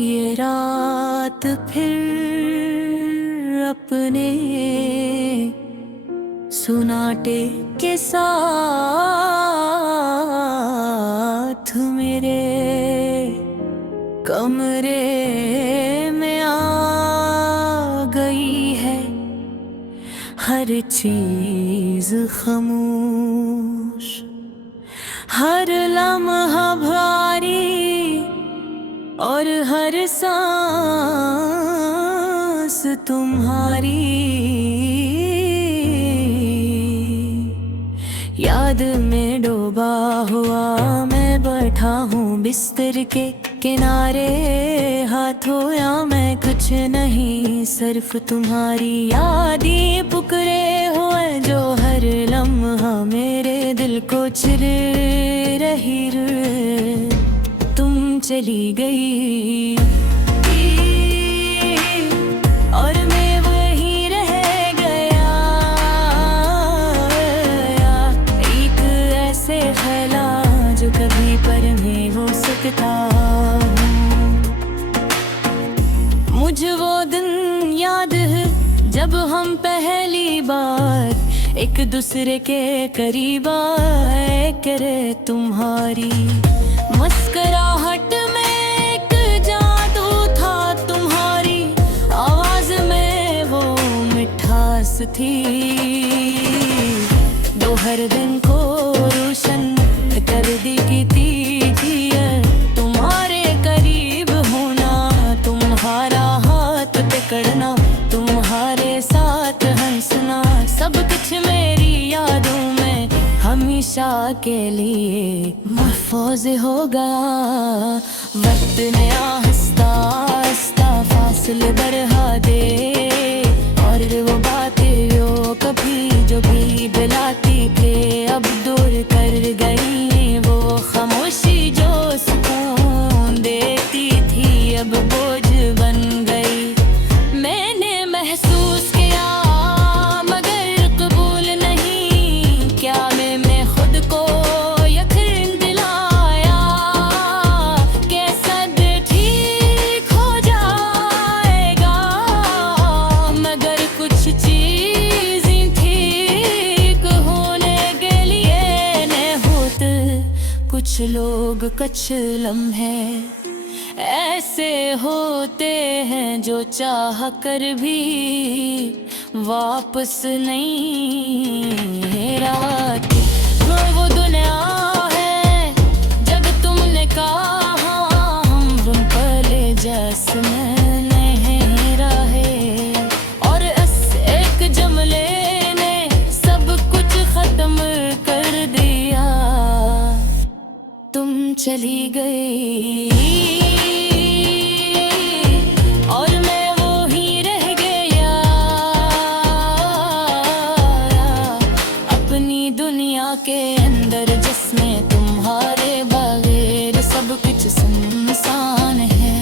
ये रात फिर अपने सुनाटे के साथ मेरे कमरे में आ गई है। हर चीज खामोश, हर लम्हा भारी और हर सांस तुम्हारी। याद में डूबा हुआ मैं बैठा हूँ बिस्तर के किनारे, हाथों या मैं कुछ नहीं, सिर्फ तुम्हारी याद ही पुकरे हुए जो हर लम्हा मेरे दिल को चिर रही। तुम चली गई और मैं वहीं रह गया, एक ऐसे ख्याल जो कभी पर नहीं हो सकता। मुझे वो दिन याद है जब हम पहली बार एक दूसरे के करीब आए करे। तुम्हारी मुस्कुराहट में एक जादू था, तुम्हारी आवाज में वो मिठास थी। दो हर दिन को रोशन कर दी थी तुम्हारे करीब होना, तुम्हारा हाथ पकड़ना, तुम्हारे साथ हंसना, सब कुछ मेरी यादों में हमेशा के लिए महफूज हो गया। वक्त ने आहिस्ता आहिस्ता फासले बढ़ा दे, और वो बातें जो कभी जो भी बुलाती थे अब दूर कर गई। वो खामोशी जो सुकून देती थी अब बोझ बन गई। मैंने महसूस किया मगर कबूल नहीं, क्या मैं खुद को यकीन दिलाया कि सब ठीक हो जाएगा, मगर कुछ चीज़ें ठीक होने के लिए नहीं होते। कुछ लोग कुछ लम्हे ऐसे होते हैं जो चाह कर भी वापस नहीं आती। वो दुनिया है जब तुमने कहा हम पहले जैसे नहीं रहे, और इस एक जुमले ने सब कुछ खत्म कर दिया। तुम चली गई और मैं वहीं रह गया, अपनी दुनिया के अंदर जिसमें तुम्हारे बगैर सब कुछ सुनसान है।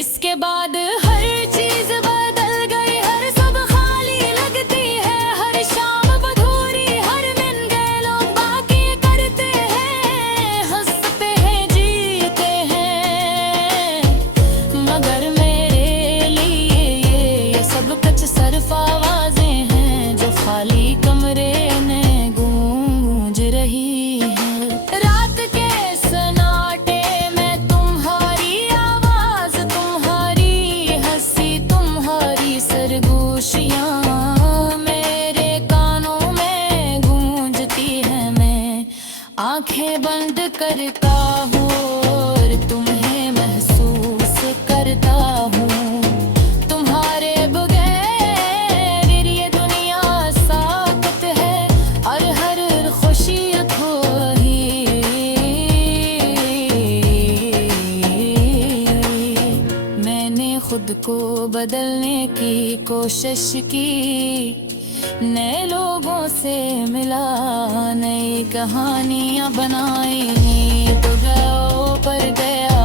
इसके बाद हर चीज बदल गई, हर सब खाली लगती है, हर शाम अधूरी, हर दिन गए लोग बाकी करते हैं, हंसते हैं जीते हैं, मगर मेरे लिए ये सब कुछ सिर्फ आवाजें हैं जो खाली कमरे में गूंज रही है। रात के सन्नाटे में तुम्हारी आवाज, तुम्हारी हंसी, तुम्हारी सरगोशियां मेरे कानों में गूंजती है। मैं आंखें बंद करता हूँ और तुम्हें महसूस करता हूँ, तुम्हारे बगैर ये दुनिया साकत है और हर खुशी खोई। मैंने खुद को बदलने की कोशिश की, नए लोगों से मिला, नई कहानियां बनाई, तो गया पर गया,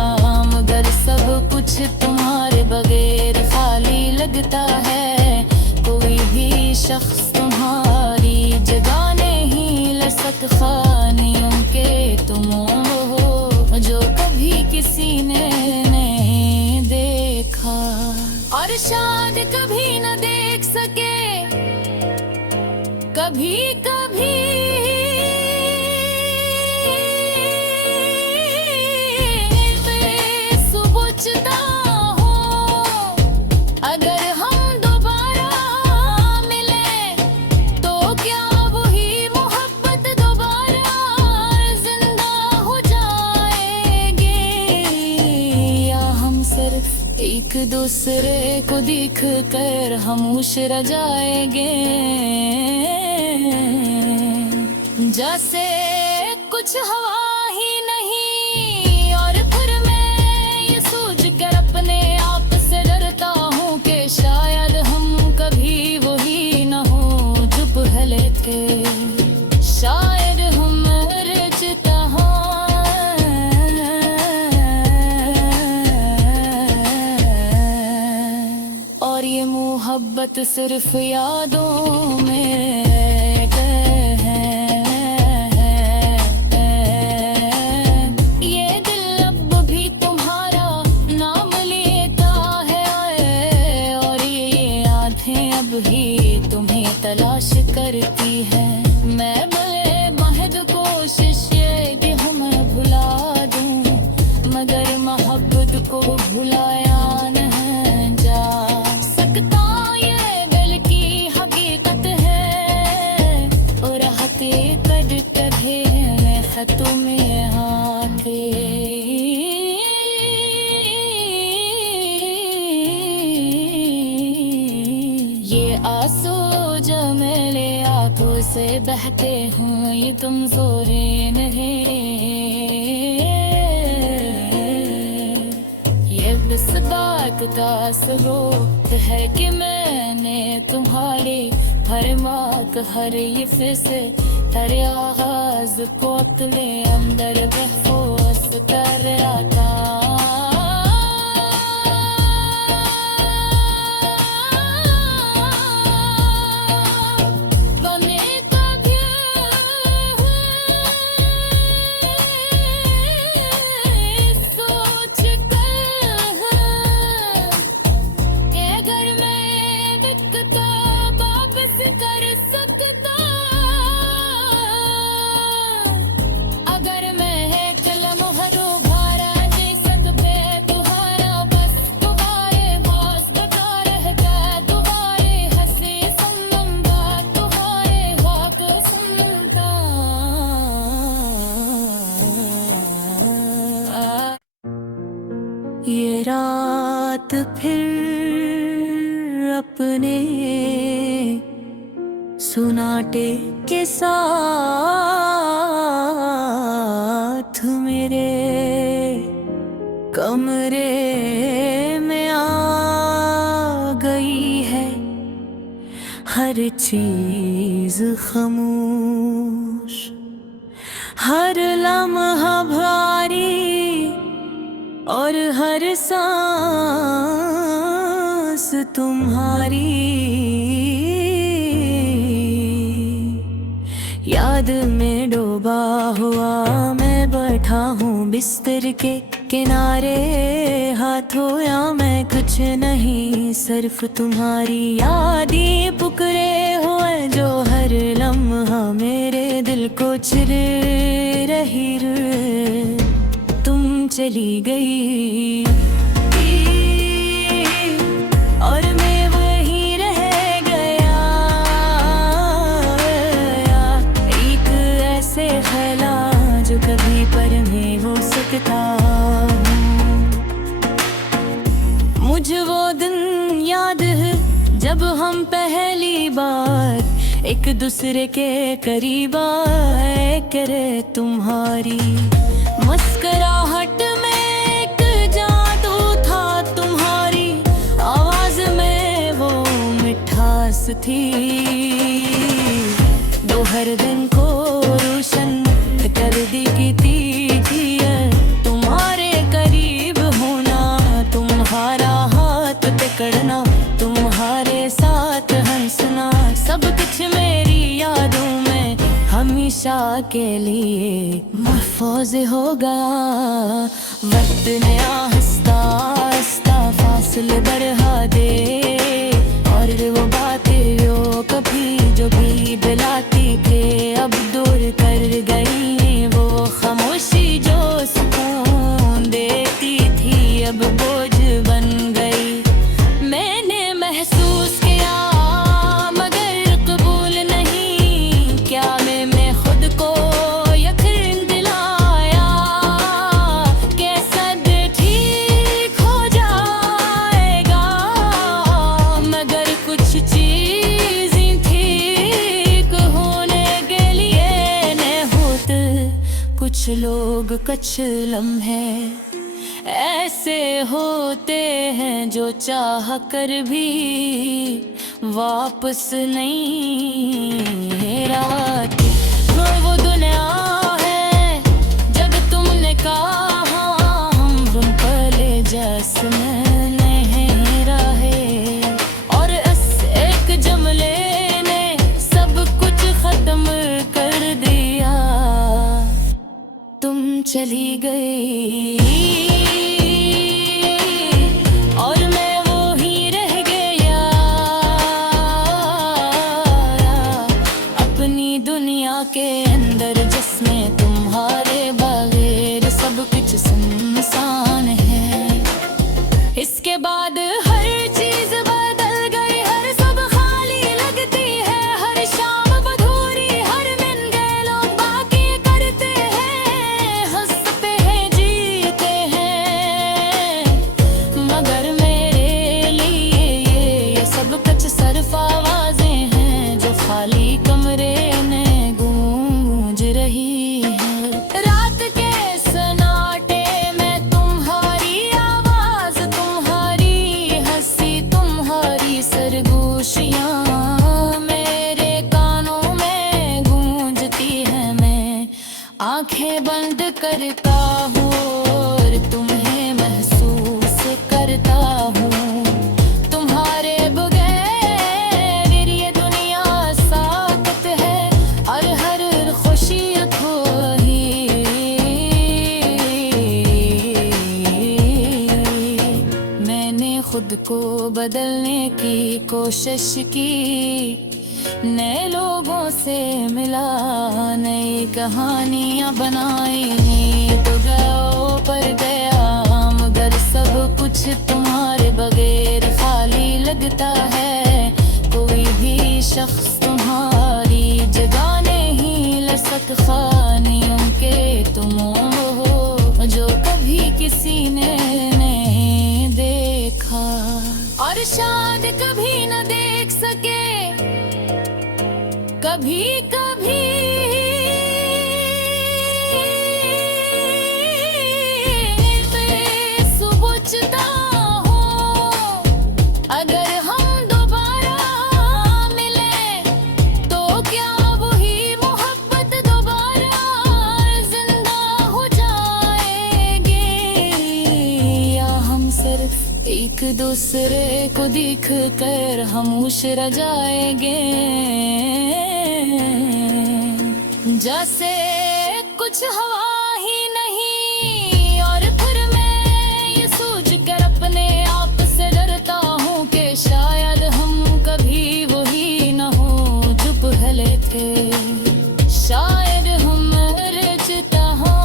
मगर सब कुछ तुम्हारे बगैर खाली लगता है। कोई भी शख्स तुम्हारी जगह नहीं ले सकता, खानियों के तुम हो जो कभी किसी ने नहीं पर शायद कभी न देख सके। कभी कभी सोचता हूँ अगर हम दोबारा मिले तो क्या वही मोहब्बत दोबारा जिंदा हो जाएगी, या हम सिर्फ एक दूसरे को देख कर खामोश रह जाएंगे। जैसे कुछ हवा ही नहीं, और फिर मैं ये सोच कर अपने आप से डरता हूँ कि शायद हम कभी वही न हो जो पहले थे। शायद हम रिश्ता और ये मोहब्बत सिर्फ यादों में ही तुम्हें तलाश करती है। मैं भले महद कोशिश ये कि मैं भुला दूं, मगर मोहब्बत को भुलाया नहीं जा सकता। ये दिल की हकीकत है और हकीकत है खतों में आके। आंसू जो मेरे आंखों से बहते हैं ये तुम सोरे नहीं, ये बस बात का सबूत है कि मैंने तुम्हारी हर बात हर ये फिसे हर आगाज को अपने अंदर महफूज कर रखा। ये रात फिर अपने सुनाटे के साथ मेरे कमरे में आ गई है। हर चीज खामोश, हर लम्हा भारी और हर सांस तुम्हारी। याद में डूबा हुआ मैं बैठा हूँ बिस्तर के किनारे, हाथों या मैं कुछ नहीं सिर्फ तुम्हारी याद ही पुकरे हुए जो हर लम्हा मेरे दिल को चिर रही। तुम चली गई और मैं वहीं रह गया, एक ऐसे ख्याल जो कभी पर नहीं हो सकता। मुझे वो दिन याद है जब हम पहली बार एक दूसरे के करीब आए करे। तुम्हारी मुस्कुराहट में एक जादू था, तुम्हारी आवाज में वो मिठास थी। दोहर दिन को रोशन कर दी की तीजिए तुम्हारे करीब होना, तुम्हारा हाथ पकड़ना, तुम्हारे साथ हंसना, सब कुछ मेरी यादों में हमेशा के लिए महफूज हो गया। वक्त ने आहिस्ता आहिस्ता फासले बढ़ा दे अब बोझ बन गई। मैंने महसूस किया मगर कबूल नहीं, क्या मैं खुद को यकीन दिलाया कि सब ठीक हो जाएगा, मगर कुछ चीज़ें ठीक होने के लिए न होते। कुछ लोग कुछ लम्हे ऐसे होते हैं जो चाह कर भी वापस नहीं आती। वो दुनिया है जब तुमने कहा हम पहले जैसे नहीं रहे, और इस एक जुमले ने सब कुछ खत्म कर दिया। तुम चली गई और मैं वो ही रह गया अपनी दुनिया के अंदर, जिसमें तुम्हारे बगैर सब कुछ सुनसान है। इसके बाद हर चीज बदल गई, हर सब खाली लगती है, हर शाम अधूरी, हर दिन गए लोग बाकी करते हैं, हंसते हैं जीते हैं, मगर मेरे लिए ये सब कुछ सिर्फ आवाजें हैं जो खाली कमरे में गूंज रही है। रात के सन्नाटे में तुम्हारी आवाज, तुम्हारी हंसी, तुम्हारी सरगोशियां मेरे कानों में गूंजती है। मैं आंखें बंद करता हूँ और तुम्हें महसूस करता हूँ, तुम्हारे बगैर ये दुनिया साकत है, और हर खुशी खोई। मैंने खुद को बदलने की कोशिश की, नए लोगों से मिला, नई कहानियां बनाई, तो गओ पर गया, मगर सब कुछ तुम्हारे बगैर खाली लगता है। कोई भी शख्स तुम्हारी जगह नहीं ले सकता, नियम के तुम हो जो कभी किसी ने नहीं देखा, और शायद कभी न देख सके। कभी कभी मैं सोचता हूँ अगर हम दोबारा मिले तो क्या वही मोहब्बत दोबारा जिंदा हो जाएगी, या हम सिर्फ एक दूसरे को देख कर खामोश रह जाएंगे। जैसे कुछ हवा ही नहीं, और फिर मैं ये सोच कर अपने आप से डरता हूँ कि शायद हम कभी वही न हो जो पहले थे, शायद हम रचता हूँ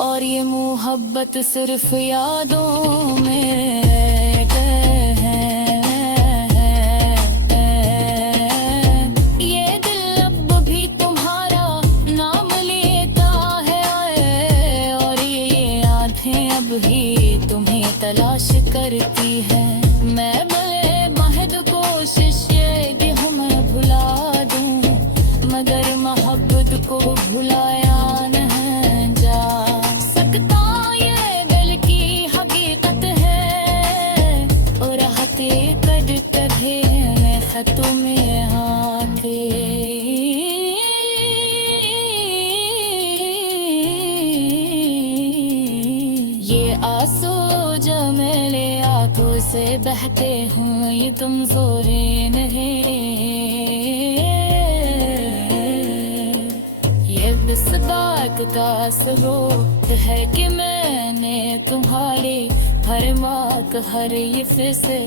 और ये मोहब्बत सिर्फ यादों में तलाश करती है। मैं बड़े महद कोशिश ये कि मैं भुला दूं, मगर मोहब्बत को भुलाया नहीं जा सकता, ये दिल की हकीकत है, और हकीकत कभी मैं खतों में आके ये आंसू जो मेरे आंखों से बहते हैं, ये कमजोरी नहीं, ये बिस्दाक का सबूत है कि मैंने तुम्हारी हर बात, हर ये फिसे,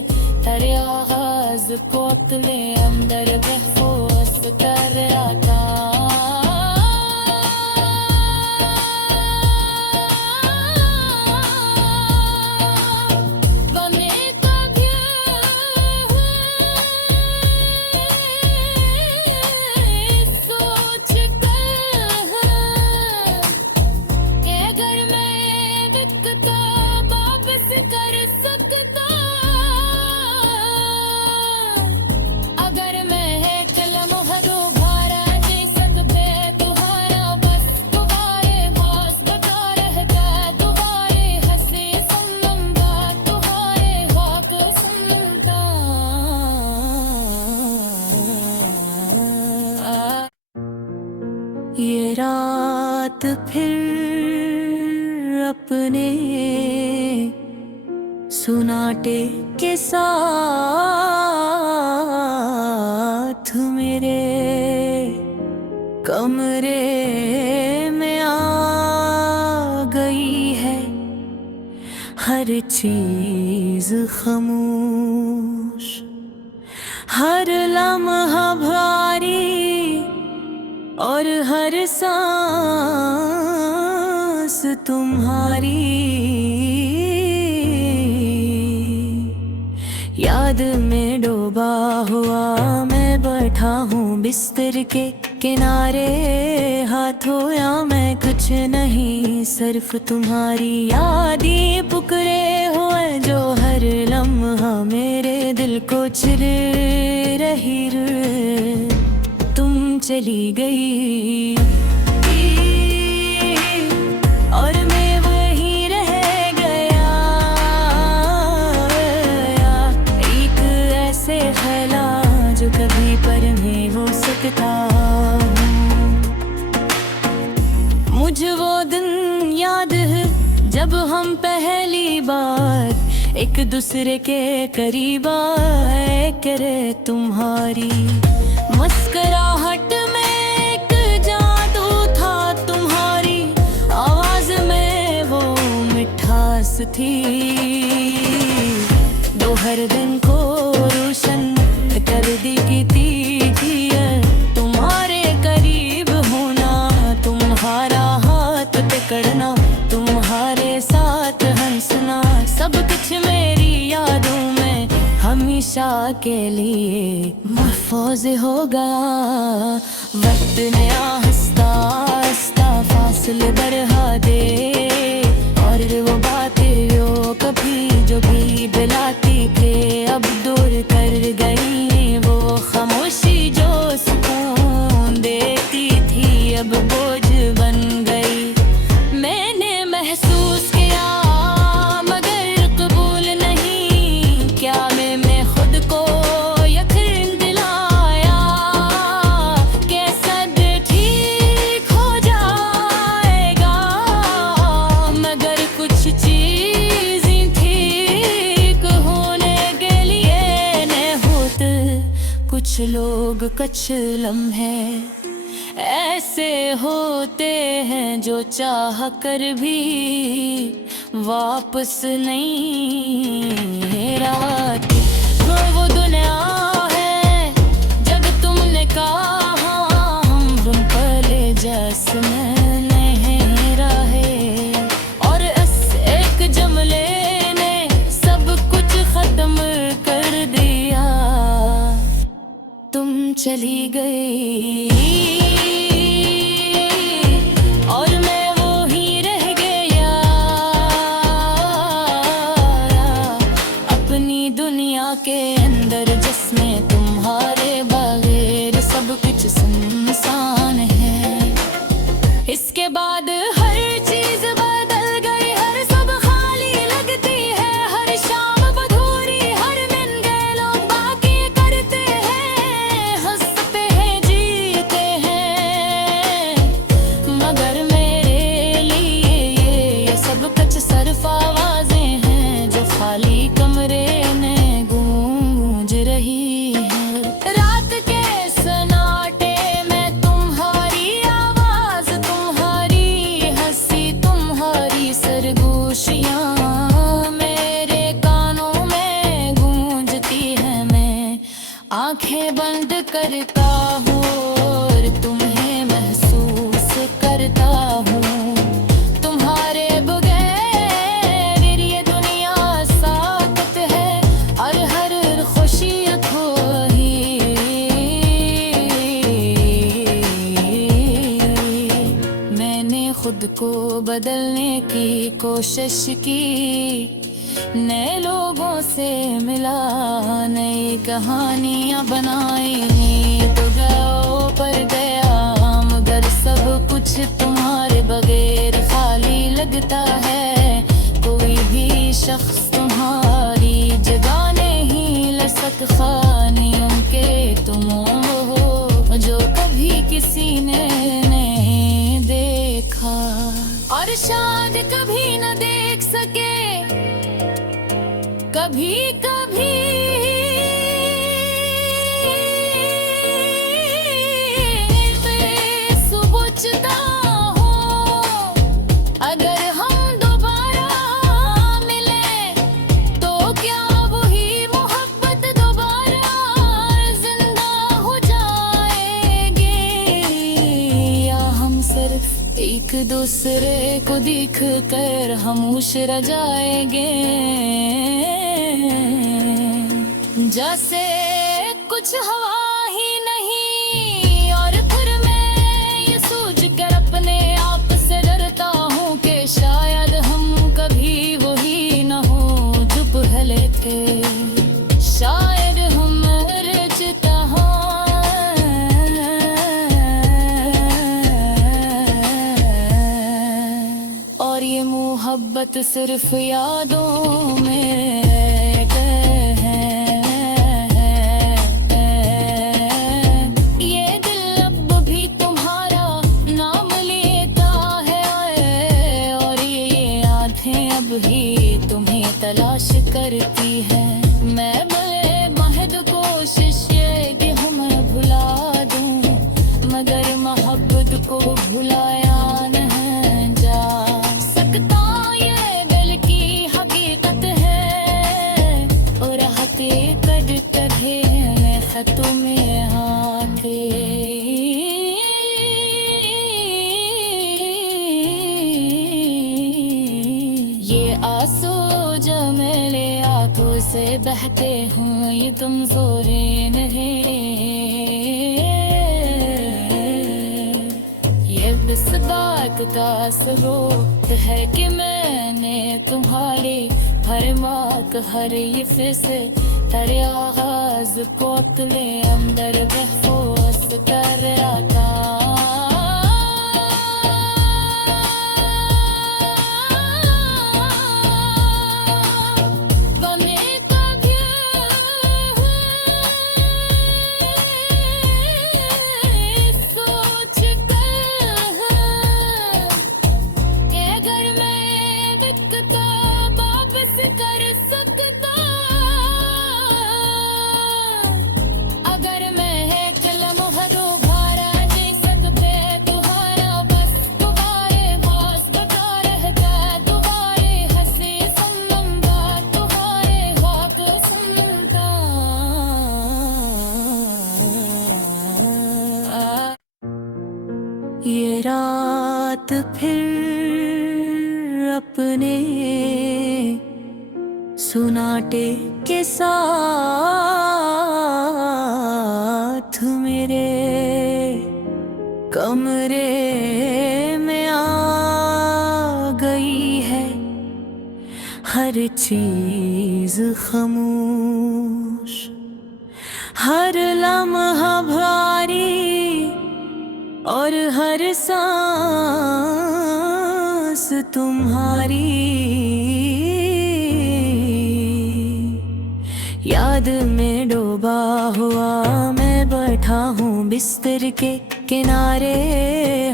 हर आगाज को अपने अंदर महफूज कर रखा। ये रात फिर अपने सुनाटे के साथ मेरे कमरे में आ गई है। हर चीज खामोश, हर लम्हा भारी और हर सांस तुम्हारी। याद में डूबा हुआ मैं बैठा हूँ बिस्तर के किनारे, हाथों या मैं कुछ नहीं, सिर्फ तुम्हारी याद ही पुकरे हुए जो हर लम्हा मेरे दिल को चिर रही। तुम चली गई और मैं वहीं रह गया, एक ऐसे ख्याल जो कभी पर नहीं हो सकता। मुझे वो दिन याद है जब हम पहली बार एक दूसरे के करीब आए करे। तुम्हारी मुस्कुराहट में एक जादू था, तुम्हारी आवाज में वो मिठास थी। दो हर दिन को रोशन कर दी थी तुम्हारे करीब होना, तुम्हारा हाथ पकड़ना, तुम्हारे साथ हंसना, सब कुछ मेरी यादों में हमेशा के लिए महफूज हो गया। वक्त ने आहिस्ता आहिस्ता फासले बढ़ा दे, और वो बातें जो कभी जो भी बुलाती थे अब दूर कर गई। वो खामोशी जो सुकून देती थी अब बोझ बन गई। मैंने महसूस किया मगर कबूल नहीं क्या, मैं खुद को यकीन दिलाया कि सब ठीक हो जाएगा। मगर कुछ चीज़ें ठीक होने के लिए न होते, कुछ लोग कुछ लम्हे ऐसे होते हैं जो चाह कर भी वापस नहीं आती। वो दुनिया है जब तुमने कहा हम पहले जैसे नहीं रहे, और इस एक जुमले ने सब कुछ खत्म कर दिया। तुम चली गई और मैं वहीं रह गया, अपनी दुनिया के अंदर जिसमें तुम्हारे बगैर सब कुछ सुनसान है। इसके बाद हर चीज बदल गई, हर सब खाली लगती है, हर शाम अधूरी, हर दिन गए लोग बाकी करते हैं, हंसते हैं जीते हैं। मगर मेरे लिए ये सब कुछ सिर्फ आवाजें हैं जो खाली कमरे में गूंज रही है। रात के सन्नाटे में तुम्हारी आवाज, तुम्हारी हंसी, तुम्हारी सरगोशियां मेरे कानों में गूंजती हैं। मैं आंखें बंद करता हूँ और तुम्हें महसूस करता हूँ। तुम्हारे बगैर ये दुनिया साकत है और हर खुशी खोही। मैंने खुद को बदलने की कोशिश की, नए लोगों से मिला, नई कहानियां बनाई, तो गया पर गया। मगर सब कुछ तुम्हारे बगैर खाली लगता है। कोई भी शख्स तुम्हारी जगह नहीं ले सकता, खानियों के तुम हो जो कभी किसी ने नहीं शायद कभी न देख सके, कभी कभी बेसुबुचता हो। अगर हम दोबारा मिले तो क्या वही मोहब्बत दोबारा जिंदा हो जाएगी, या हम सिर्फ एक दूसरे को देख कर खामोश रह जाएंगे। जैसे कुछ हवा ही नहीं, और फिर मैं ये सोच कर अपने आप से डरता हूँ कि शायद हम कभी वही न हो जो पहले थे। शायद हम रिश्ता और ये मोहब्बत सिर्फ यादों में ही तुम्हें तलाश करती है। मैं महद कोशिश ये कि मैं भुला दूं, मगर मोहब्बत को भुलाया नहीं जा सकता। ये दिल की हकीकत है, और हते कद कभी खतों में आके आंसू जो मेरे आंखों से बहते हैं ये कमजोरी नहीं, ये बस बात का सबूत है कि मैंने तुम्हारी हर बात हर ये फिसे हर आगाज को अपने अंदर महफूज कर रखा। ये रात फिर अपने सुनाटे के साथ मेरे कमरे में आ गई है। हर चीज खामोश, हर लम्हा भारी, और हर सांस तुम्हारी याद में डूबा हुआ मैं बैठा हूँ बिस्तर के किनारे।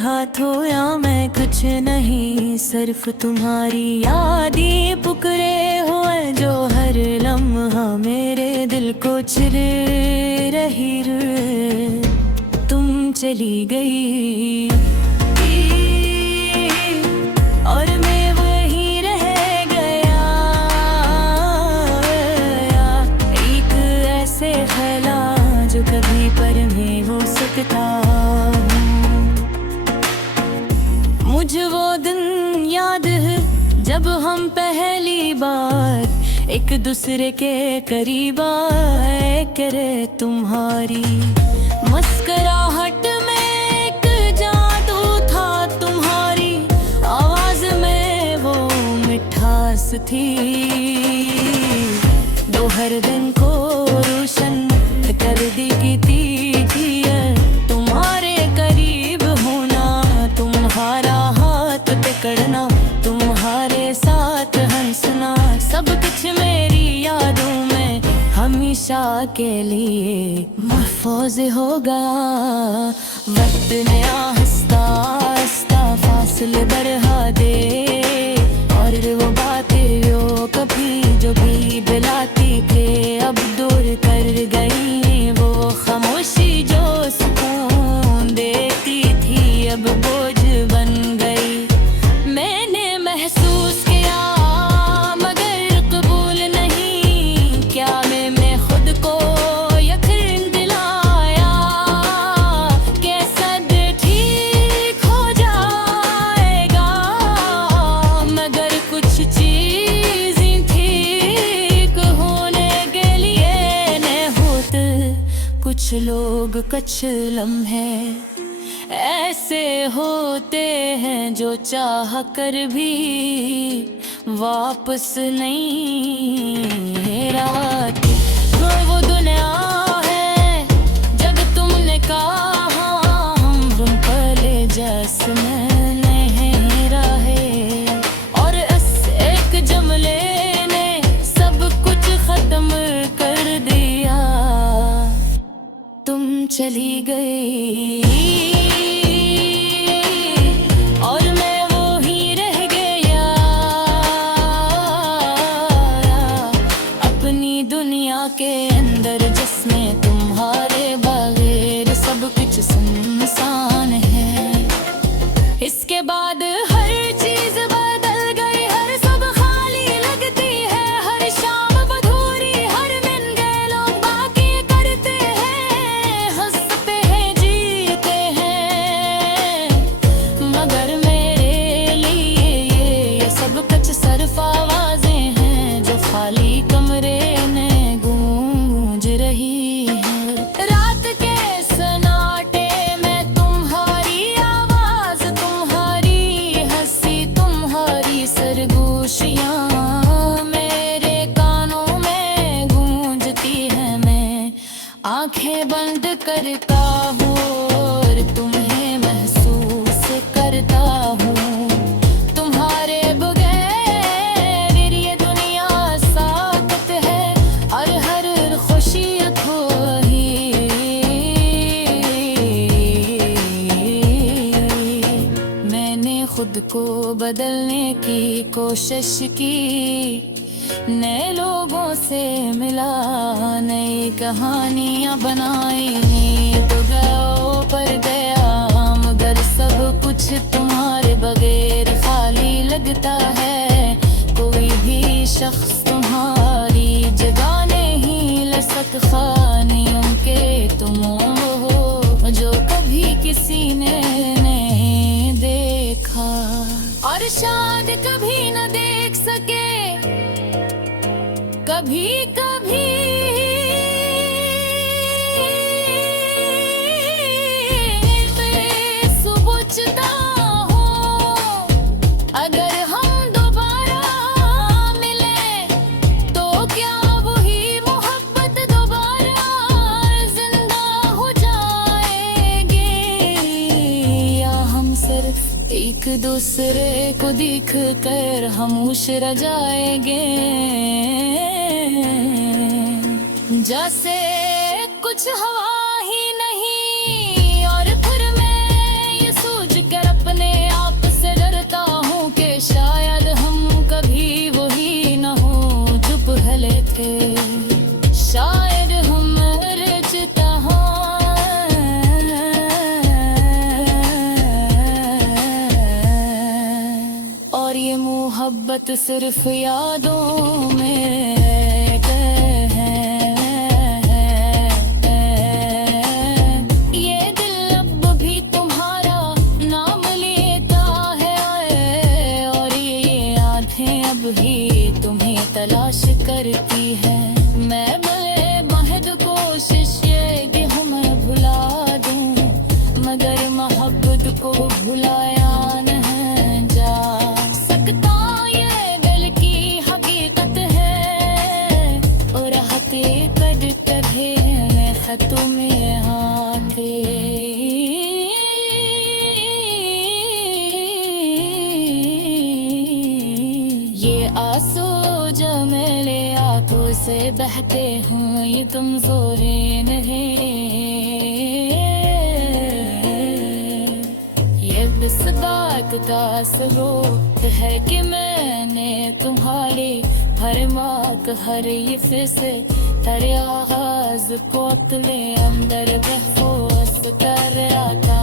हाथों या मैं कुछ नहीं, सिर्फ तुम्हारी याद ही पुकरे हुए जो हर लम्हा मेरे दिल को चिर रही। तुम चली गई और मैं वहीं रह गया, एक ऐसे ख्याल जो कभी पर नहीं हो सकता। मुझे वो दिन याद है जब हम पहली बार एक दूसरे के करीब आए करे। तुम्हारी मुस्कुराहट में एक जादू था, तुम्हारी आवाज में वो मिठास थी। दो हर दिन को रोशन कर दी थी तुम्हारे करीब होना, तुम्हारा हाथ पकड़ना, तुम्हारे साथ हंसना, सब कुछ मेरी यादों में हमेशा के लिए महफूज हो गया। वक्त ने आहिस्ता आहिस्ता फासले बढ़ा दे अब बोझ बन गई। मैंने महसूस किया मगर कबूल नहीं, क्या मैं खुद को यकीन दिलाया कि सब ठीक हो जाएगा, मगर कुछ चीज़ें ठीक होने के लिए न होते। कुछ लोग कुछ लम्हे ऐसे होते हैं जो चाह कर भी वापस नहीं आते। वो दुनिया है जब तुमने कहा हम पहले जैसे नहीं रहे, और एक जुमले ने सब कुछ खत्म कर दिया। तुम चली गई और मैं वो ही रह गया अपनी दुनिया के अंदर, जिसमें तुम्हारे बगैर सब कुछ सुनसान है। इसके बाद हर चीज बदल गई, हर सब खाली लगती है, हर शाम अधूरी, हर दिन गए लोग बाकी करते हैं, हंसते हैं जीते हैं, मगर मेरे लिए ये सब कुछ सिर्फ आवाजें हैं जो खाली कमरे में गूंज रही हैं। रात के सन्नाटे में तुम्हारी आवाज, तुम्हारी हंसी, तुम्हारी सरगोशियां मेरे कानों में गूंजती है। मैं आंखें बंद करता हूँ और तुम्हें महसूस करता हूँ, तुम्हारे बगैर ये दुनिया साकत है, और हर खुशी थोड़ी। मैंने खुद को बदलने की कोशिश की, नए लोगों से मिला, नई कहानियां बनाई, तो गया पर गया, मगर सब कुछ तुम्हारे बगैर खाली लगता है। कोई भी शख्स तुम्हारी जगह नहीं ले सकता, नियम के तुम हो जो कभी किसी ने नहीं देखा, और शायद कभी न देख सके। कभी कभी सोचता हूँ अगर हम दोबारा मिले तो क्या वही मोहब्बत दोबारा जिंदा हो जाएगी, या हम सिर्फ एक दूसरे को देख कर खामोश रह जाएंगे। जैसे कुछ हवा ही नहीं, और फिर मैं ये सोच कर अपने आप से डरता हूँ कि शायद हम कभी वही न हो जो पहले थे, शायद हम रचता और ये मोहब्बत सिर्फ यादों में ही तुम्हें तलाश करती है। मैं भले महद कोशिश ये कि मैं भुला दूं, मगर मोहब्बत को भुलाया नहीं जा सकता, ये दिल की हकीकत है, और हकीकत कभी खतों में आके आंसू जो मेरे आंखों से बहते हैं ये तुम जोरे नहीं, ये इस बात का सबूत है कि मैंने तुम्हारी हर बात हर ये से हर आगाज को अपने अंदर महफूज कर आता।